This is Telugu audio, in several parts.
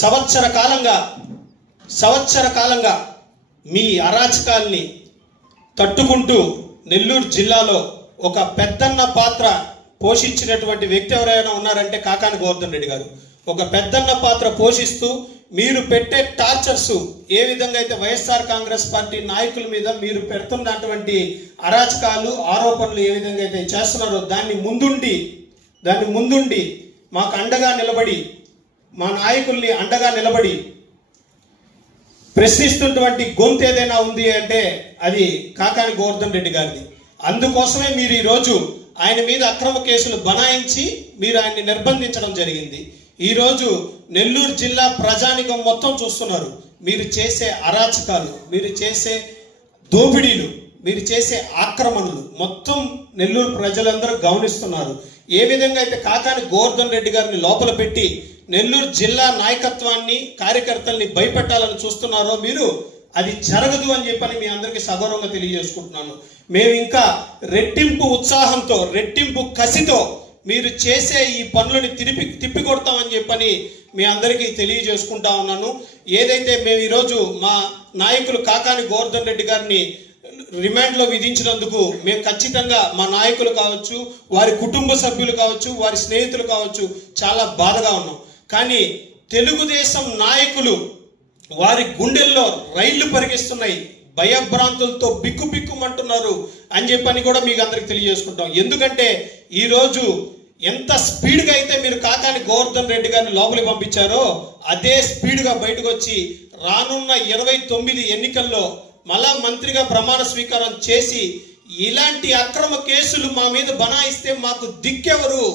సంవత్సర కాలంగా మీ అరాచకాల్ని తట్టుకుంటూ నెల్లూరు జిల్లాలో ఒక పెద్దన్న పాత్ర పోషించినటువంటి వ్యక్తి ఎవరైనా ఉన్నారంటే కాకాని గోవర్ధన్ రెడ్డి గారు. ఒక పెద్దన్న పాత్ర పోషిస్తూ మీరు పెట్టే టార్చర్స్ ఏ విధంగా అయితే వైఎస్ఆర్ కాంగ్రెస్ పార్టీ నాయకుల మీద మీరు పెడుతున్నటువంటి అరాచకాలు ఆరోపణలు ఏ విధంగా అయితే చేస్తున్నారో దాన్ని ముందుండి మాకు అండగా నిలబడి మా నాయకుల్ని అండగా నిలబడి ప్రశ్నిస్తున్నటువంటి గొంతు ఏదైనా ఉంది అంటే అది కాకాని గోవర్ధన్ రెడ్డి గారిది. అందుకోసమే మీరు ఈరోజు ఆయన మీద అక్రమ కేసులు బనాయించి మీరు ఆయన్ని నిర్బంధించడం జరిగింది. ఈరోజు నెల్లూరు జిల్లా ప్రజానికం మొత్తం చూస్తున్నారు. మీరు చేసే అరాచకాలు, మీరు చేసే దోపిడీలు, మీరు చేసే ఆక్రమణలు మొత్తం నెల్లూరు ప్రజలందరూ గమనిస్తున్నారు. ఏ విధంగా అయితే కాకాని గోవర్ధన్ రెడ్డి గారిని లోపల పెట్టి నెల్లూరు జిల్లా నాయకత్వాన్ని కార్యకర్తల్ని భయపెట్టాలని చూస్తున్నారో మీరు, అది జరగదు అని చెప్పని మీ అందరికీ సగౌరవంగా తెలియజేసుకుంటున్నాను. మేము ఇంకా రెట్టింపు ఉత్సాహంతో, రెట్టింపు కసితో మీరు చేసే ఈ పనులని తిప్పికొడతామని చెప్పని మీ అందరికీ తెలియజేసుకుంటా ఉన్నాను. ఏదైతే మేము ఈరోజు మా నాయకులు కాకాని గోవర్ధన్ రెడ్డి గారిని రిమాండ్లో విధించినందుకు మేము ఖచ్చితంగా మా నాయకులు కావచ్చు, వారి కుటుంబ సభ్యులు కావచ్చు, వారి స్నేహితులు కావచ్చు చాలా బాధగా ఉన్నాం. కానీ తెలుగుదేశం నాయకులు వారి గుండెల్లో రైళ్లు పరిగిస్తున్నాయి, భయభ్రాంతులతో బిక్కుబిక్కుమంటున్నారు అని చెప్పని కూడా మీకు అందరికి తెలియజేసుకుంటాం. ఎందుకంటే ఈరోజు ఎంత స్పీడ్గా అయితే మీరు కాకాని గోవర్ధన్ రెడ్డి గారిని లోపలికి పంపించారో అదే స్పీడ్గా బయటకు వచ్చి రానున్న 29 ఎన్నికల్లో మళ్ళా మంత్రిగా ప్రమాణ స్వీకారం చేసి ఇలాంటి అక్రమ కేసులు మా మీద బనాయిస్తే మాకు దిక్కెవరు,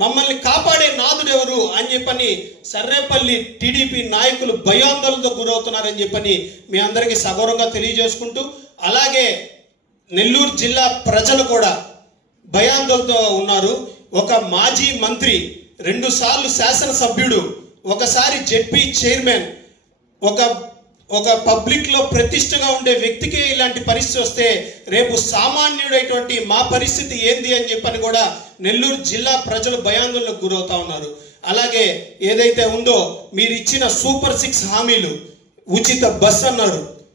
మమ్మల్ని కాపాడే నాదుడెవరు అని చెప్పని సర్రేపల్లి టీడీపీ నాయకులు భయాందోళనతో గురవుతున్నారని చెప్పని మీ అందరికీ సగౌరవంగా తెలియజేసుకుంటూ, అలాగే నెల్లూరు జిల్లా ప్రజలు కూడా భయాందోళనతో ఉన్నారు. ఒక మాజీ మంత్రి, 2 సార్లు శాసనసభ్యుడు, ఒకసారి జెడ్పీ చైర్మన్, ఒక పబ్లిక్ లో ప్రతిష్టగా ఉండే వ్యక్తికి ఇలాంటి పరిస్థితి వస్తే రేపు సామాన్యుడైనటువంటి మా పరిస్థితి ఏంది అని చెప్పని కూడా నెల్లూరు జిల్లా ప్రజలు భయాందోళనకు గురవుతా ఉన్నారు. అలాగే ఏదైతే ఉందో మీరు ఇచ్చిన సూపర్ 6 హామీలు, ఉచిత బస్ అన్నారు,